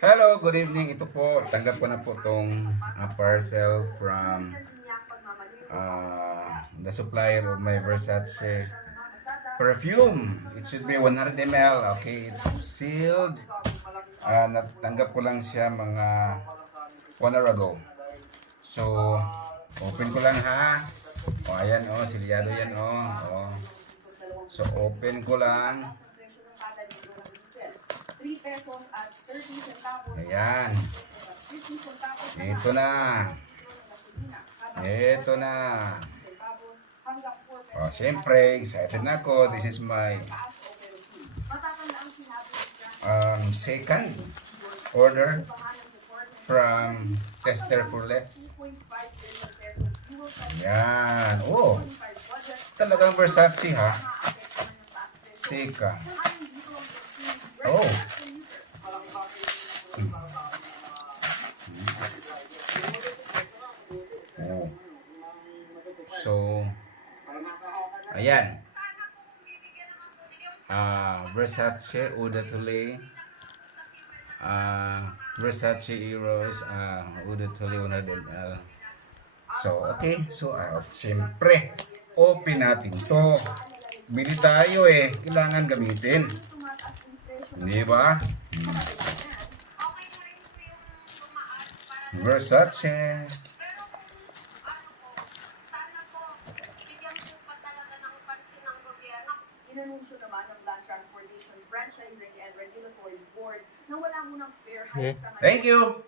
Hello, good evening. Ito po, tanggap ko na po tong parcel from the supplier of my Versace perfume. It should be 100 ml. Okay, it's sealed. Natanggap ko lang siya mga 1 hour ago. So, open ko lang ha. O, ayan o, silyado yan o. So, open ko lang. Ayan. Ito na. Ito na. O, siyempre, excited na ako. This is my second order from Tester for Less. Ayan. Oh, talagang Versace ha. Teka. Oh. Oh. So, ayan. Versace Eau de Toilette. Versace Eros Eau de Toilette 100 ml. So, okay. So, siyempre, open natin to. Bili tayo eh. Kailangan gamitin. Di ba? Versace. Inanunsyo naman ng Land Transportation Franchising and Regulatory Board na wala munang fair hike sa Thank you.